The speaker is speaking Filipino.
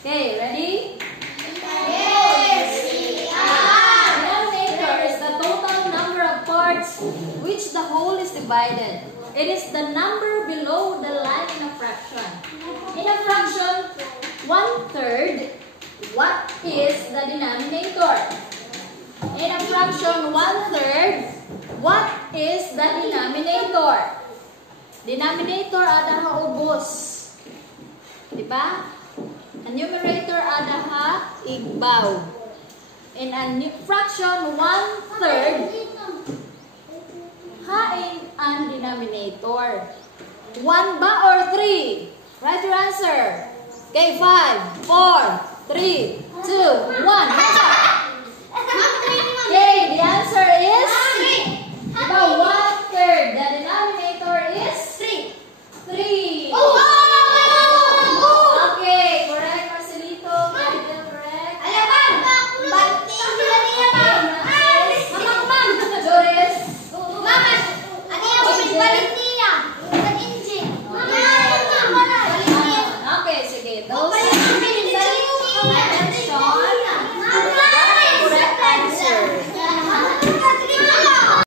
Okay, ready? Yes, we are. Denominator is the total number of parts which the whole is divided. It is the number below the line in a fraction. In a fraction, 1/3, what is the denominator? In a fraction, 1/3, what is the denominator? Denominator adalah ubos. Diba? A numerator adalah igbaw. In a fraction, 1/3, hain ang denominator. 1 ba or 3? Write your answer. Okay, 5, 4, 3, 2, 1. Okay, the answer